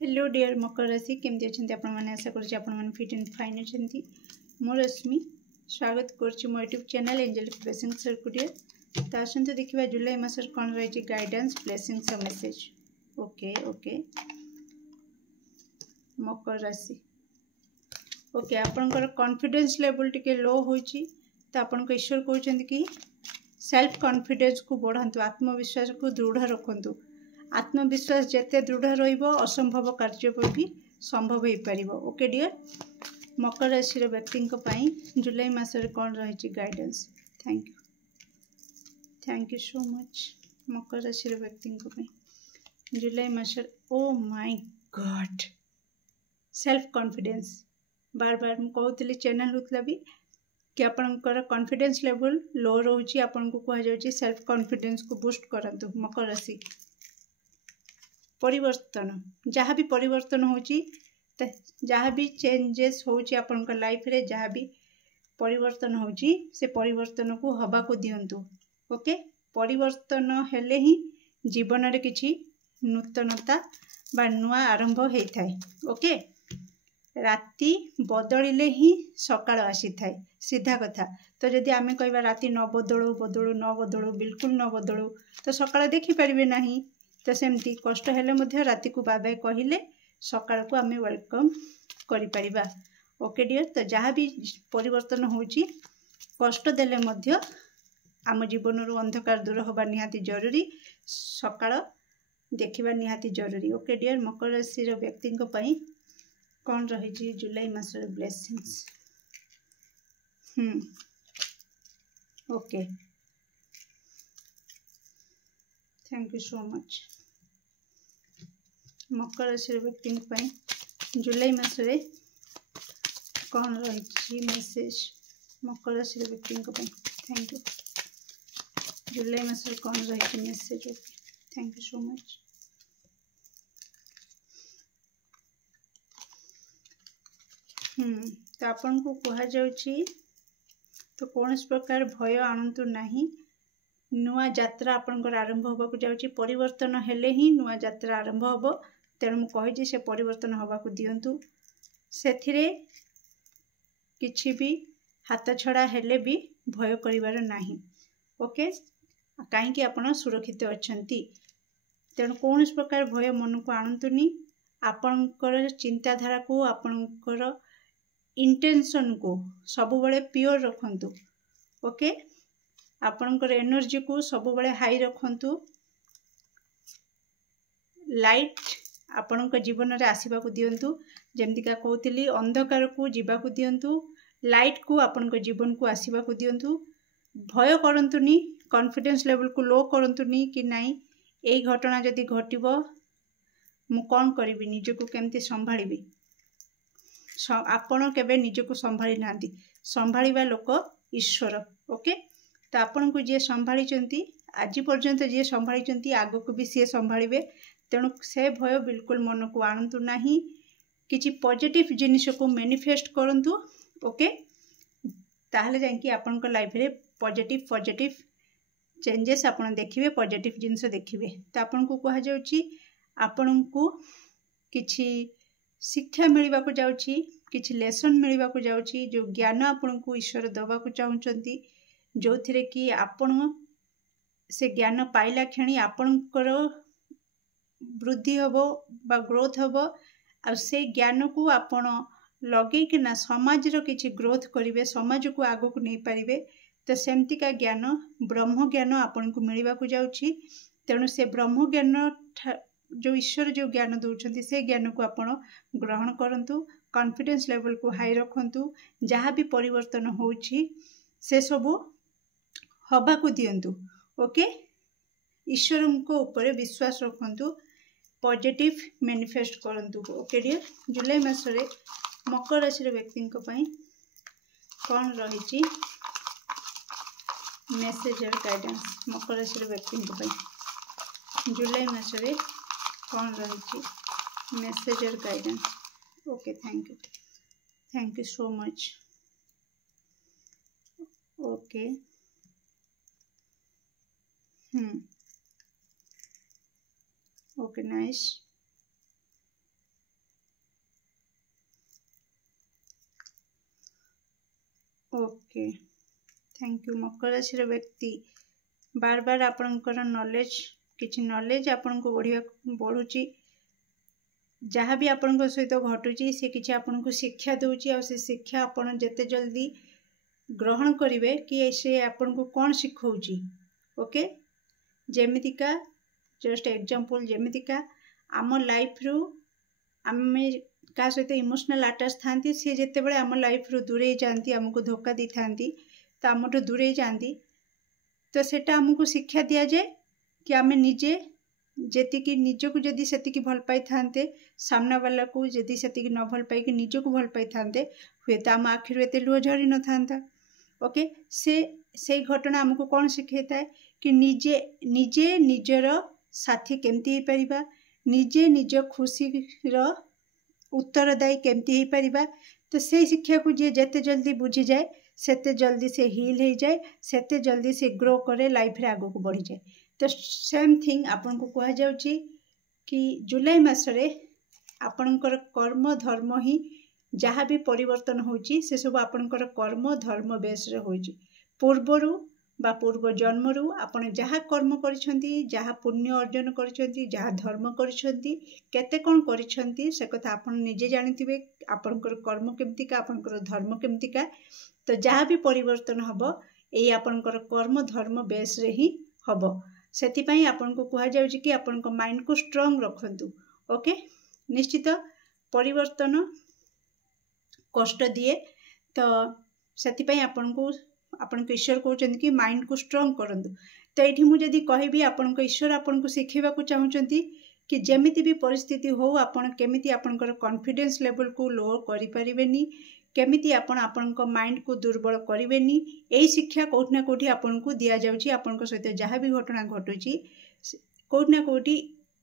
Hello dear मकर राशि केमती अच्छा आपण मैंने आशा कर फिट एंड फाइन अच्छा मो रश्मि स्वागत कर मो यूट्यूब चैनल एंजेलिक ब्लेसिंग सर्कुटियर तो आसतु देखा जुलाई मासर कौन रही guidance blessings message okay okay मकर राशि ओके आपणकर कॉन्फिडेंस लेवल टिके लो होची तो आपण को ईश्वर कहते कि सेल्फ कॉन्फिडेंस को बढ़ातु आत्मविश्वास को दृढ़ रखु आत्मविश्वास जिते दृढ़ असंभव कार्य भी संभव हो पार ओके डियर मकर राशि व्यक्ति जुलाई मासरे कौन रही guidance thank you so much मकर राशि व्यक्ति जुलाई मासरे oh my God self confidence बार बार मुझे कहती चैनल होता भी कि आपणकर कॉन्फिडेंस लेवल लो रोचे आपन को कहुच्छे सेल्फ कॉन्फिडेंस को बूस्ट करंतु मकर राशि परिवर्तन जहाँ भी परिवर्तन होची जहाँ भी चेंजेस होची आपनका लाइफ रे जहाँ भी परिवर्तन होची से परिवर्तन को हवा को दियंतु ओके परिवर्तन हेले ही जीवन रे किछि नूतनता बा नुआ आरंभ होता है ओके राति बदलिले ही सकाळ आसी थाए सीधा कथा तो जदि आमे कहबा राति न बदलू बदलू न बदलू बिल्कुल न बदलू तो सकाळ देखि परिबे नहीं तो सेमती कष्ट हेले मध्य राति को बाय बाय कहिले सकाळ को आमे वेलकम करि परिबा ओके डियर तो जहाँ भी परिवर्तन होची कष्ट देले मध्य आम जीवन रो अंधकार दूर होबा निहाती जरूरी सकाळ देखिबा निहाती जरूरी ओके डियर मकर राशि रो व्यक्ति को पई कौन रही जुलाई मासर blessings okay thank you so much मकर राशि व्यक्ति जुलाई मासरे कौन रही मेसेज मकर राशि व्यक्ति थैंक यू जुलाई मासरे कौन रही message okay thank you so much तो आपन को कहा जाउची तो कौन प्रकार भय आणतु नहीं नुआ यात्रा आपनकर आरंभ होबाकू जाउची परिवर्तन हेले ही नुआ यात्रा आरंभ होबो तेणु मु कहि से परिवर्तन होबाकू दियंतु सेथिरे किछि भी हाथ छड़ा हेले भी भय करिवार नाही ओके काहे कि आपण सुरक्षित अछंती तेणु कौन प्रकार भय मन को आणतुनी आपनकर चिंताधारा को आपनकर इंटेंशन को सब बड़े प्योर रखंतु ओके आपनकर एनर्जी को सब बड़े हाई रखंतु लाइट आपनक जीवन रे आसीबा को दियंतु जेमतिका कहउतली अंधकार को जीवा को दियंतु लाइट को आपनक जीवन को आसीबा को दियंतु भय करंतुनी कॉन्फिडेंस लेवल को लो करंतुनी कि नहीं एई घटना जदि घटिबो मु कोन करिवि निजको केमते संभाळिबि आपण केबे निजको संभाळी नांती संभाळीबा लोक ईश्वर ओके तो आपण को जे संभाळी चंती आज पर्यंत जे संभाळी चंती आगो को भी से संभाळिबे तेणु से भय बिल्कुल मन को आणतु नाही किछि पॉजिटिव जिनिस को मैनिफेस्ट करंतु ओके ताहले जांकी आपण को लाइफ रे पॉजिटिव चेंजेस आपण देखिबे पॉजिटिव जिनिस देखिबे तो आपण को कहा जाउची आपण को किछि शिक्षा मिलवा को जाउची किछि लेसन मिलवा को जाउची जो ज्ञान आपण को ईश्वर दबा को चाहउचंती जो थिरे कि आपण से ज्ञान पाइला क्षणी आपणकर वृद्धि हबो बा ग्रोथ हबो आ से ज्ञान को आपण लगे कि ना समाज रो किछि ग्रोथ करिवे समाज को आगो को नहीं पारिबे तो सेमती का ज्ञान ब्रह्म ज्ञान आपण को मिलवा को जाउची तेणु से ब्रह्म ज्ञान जो ईश्वर जो ज्ञान दौरान से ज्ञान को आपण ग्रहण करंतु कॉन्फिडेंस लेवल को हाई रखंतु जहाँ भी परिवर्तन होची से सबू हवा को दियंतु ओके ईश्वर को ऊपर विश्वास रखंतु पॉजिटिव मैनिफेस्ट करंतु ओके डियर जुलाई मासरे मकर राशि व्यक्ति कौन रही मेसेज और गाइडेंस मकर राशि व्यक्ति जुलाई मासरे कौन रही मेसेज और guidance okay thank you so much okay okay nice okay thank you. मकर राशि व्यक्ति बार बार आपणकर नॉलेज किसी नॉलेज आपन को बढ़ुची जहाँ भी आपण सहित घटुची से किसी आपन को शिक्षा दूची आ से शिक्षा आपन जेते जल्दी ग्रहण करेंगे कि से आपन को कौन शिखाऊँगी। ओके जेमितिका जस्ट एग्जांपल जेमितिका आम लाइफ रु आमे क्या सहित इमोशनल अटैच थांती सी जिते बड़े आम लाइफ रु दूरे जाती आमको धोखा दी था तो आमठू दूरे जाती तो सेटा आमको शिक्षा दि जाए कि आम निजे जी निजक जदि से भल पाई था सामना वाला को जदि से न भल पाई निजक भल पाई था हुए तो आम आखिर एत लुह झरी न था। ओके से घटना आमको कौन शिखे था कि निजे निजे निजर साथी केमती हो पारिबा निजे निज खुशी उत्तरदायी केमती हो पारिबा तो से शिक्षा को जी जेते जल्दी बुझी जाए सेते जल्दी से हील हो जाए सेते जल्दी से ग्रो करे लाइफ रे आगो को बढ़ी जाए। तो सेम थिंग आपन को कहा जाउची कि जुलाई मासरे आपनकर कर्म धर्म ही जहाँ भी परिवर्तन होची से सब आपनकर कर्म धर्म बेस रे होची पूर्वरु बा पूर्व जन्मरु आपण जहाँ कर्म करिसेंती जहाँ पुण्य अर्जन करिसेंती जहाँ धर्म करिसेंती केते कोन करिसेंती से कथा आपण निजे जानिथिबे आपनकर कर्म केमतिका आपनकर धर्म केमतिका तो जहाँ भी परिवर्तन हबो एई आपनकर कर्म धर्म बेस रे ही हबो सेतिपई आपन को कहा जाउची कि आपन को माइंड को स्ट्रांग रखंतु। ओके निश्चित परिवर्तन कष्ट दिए तो सेतिपई आपन को ईश्वर कहते कि माइंड को स्ट्रांग करंतु। तो ये मुझे कहबी आपन को ईश्वर आपन को शिखेबा को चाहूँगी कि जेमिति भी परिस्थिति हो आपन केमिति आपनकर कॉन्फिडेंस लेवल को लो करि परिबेनी केमिति आपन आपन को माइंड को दुर्बल करिवेनी एई शिक्षा कोठी ना कोठी आपन को दिया जाउची। आपन को सहित जहाँ भी घटना घटुची कोठी ना कोठी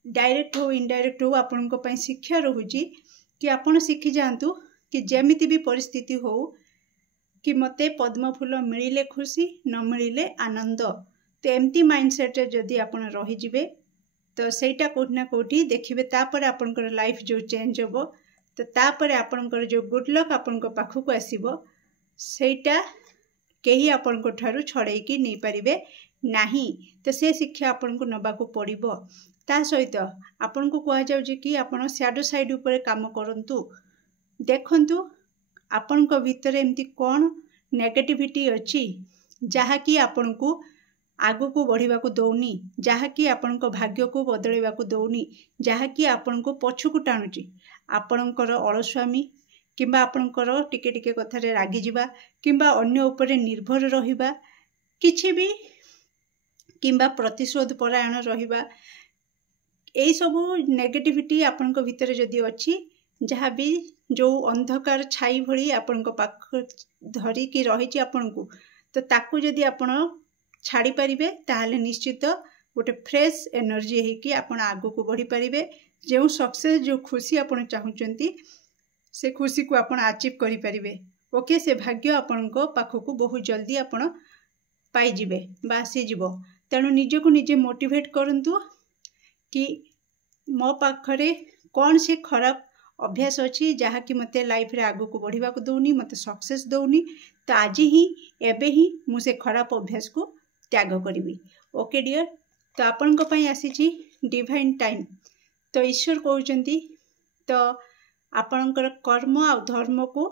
डायरेक्ट हो इनडायरेक्ट हो आपन को पई शिक्षा रहुची कि आपन शिखि जांतु कि जेमिति भी परिस्थिति हो कि मते पद्म फूल मिले खुशी न मिले आनंद तो एमती माइंडसेट जदि आपन रही जिवे तो सेटा कोठी ना कोठी देखिबे तापर आपनकर लाइफ जो चेंज होबो तो तापर आपनकर जो गुड लक आपन को पाखु को आसीबो सेटा केही आपन को ठारू छड़े की नहीं पारिबे नाही। तो से शिक्षा आपन को नबा को पड़िबो ता सहित आपन को कहा जाउची कि आपन शैडो साइड ऊपर काम करंतु देखंतु आपन को भीतर एमती कौन नेगेटिविटी अच्छी जहाँ कि आपन को आगो को बढ़िबा को दौनी जहाँ कि आपन को भाग्य को बदलैबा को दौनी जहाँ कि आपन को पछु को टाणुची आपनकर अलस्वामी किंबा आपनकर टिके टिके कथा रे रागी जिबा किंबा अन्य ऊपर निर्भर रहिबा किछि भी किंबा प्रतिशोध परायण रहिबा एई सबु नेगेटिविटी आपनक भितर जदि अछि जहाँ भी जो अंधकार छाई भली आपण पाख धरी कि रही आपण को तो ताकू जदि आपण छाड़ी पारिबे ताहले निश्चित गोटे फ्रेश एनर्जी है कि आपण आगो को बढ़ी पारिबे जो सक्सेस जो खुशी आपण चाहूचंती से खुशी को आपण अचीव करि पारिबे। ओके से भाग्य आपण को पाखो को बहुत जल्दी आपण पाई जिबे बासी जिवो तेणु निज को निजे मोटिवेट करंतु कि मो पाखरे कौन से खराब अभ्यास अच्छी जहाँ कि मते लाइफ रे आगो को बढ़िबा को दौनी मते सक्सेस दौनी तो आज ही एबे ही मुझे खराब अभ्यास को त्याग करी। ओके डियर तो आपण को पई आसी डिवाइन टाइम तो ईश्वर कहउचंती तो आपणकर कर्म आ धर्म को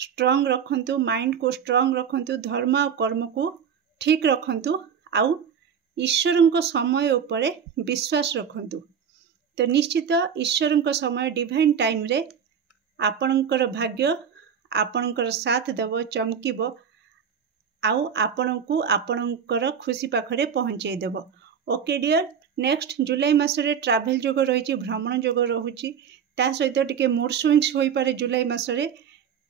स्ट्रांग रखंतु माइंड को स्ट्रांग रखंतु धर्म आ कर्म को ठीक रखंतु आउ ईश्वरंक समय उपरे विश्वास रखंतु तो निश्चित ईश्वर समय डिवाइन टाइम रे आपणकर भाग्य आपणकर साथ देव चमकीब आउ आपण को आपणकर खुशी पाखरे पहुँचे देव। Okay dear next July मासरे travel जोग रही भ्रमण जोग रहुची ता सहित टिके मूड स्विंग्स होई पारे जुलाई मासरे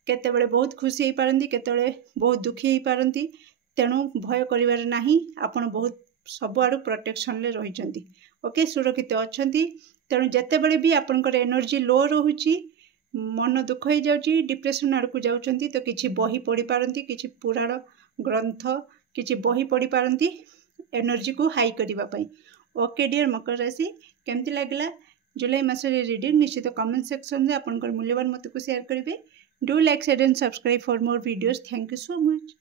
केतेबेले बहुत खुशी होई पारंती केतेबेले बहुत दुखी होई पारंती तेणु भय करिवार नाही आपण बहुत सबुआडू प्रोटेक्शन ले रहिचंती। ओके सुरक्षित अछंती तेणु जेतेबेले भी आपणकर एनर्जी लो रहुची मन दुख हो जाउची डिप्रेशन आड़ को जाउचंती तो किछि बही पढ़ी पारंती किछि पुराण ग्रंथ किछि बही पढ़ी पारंती एनर्जी को हाई करिबा पई। ओके डियर मकर राशि केमती लागला जुलाई मासरे रीडिंग निश्चित कमेंट सेक्शन रे आपनकर मूल्यवान मत को शेयर करिवे। Do like, share and subscribe for more videos. Thank you so much.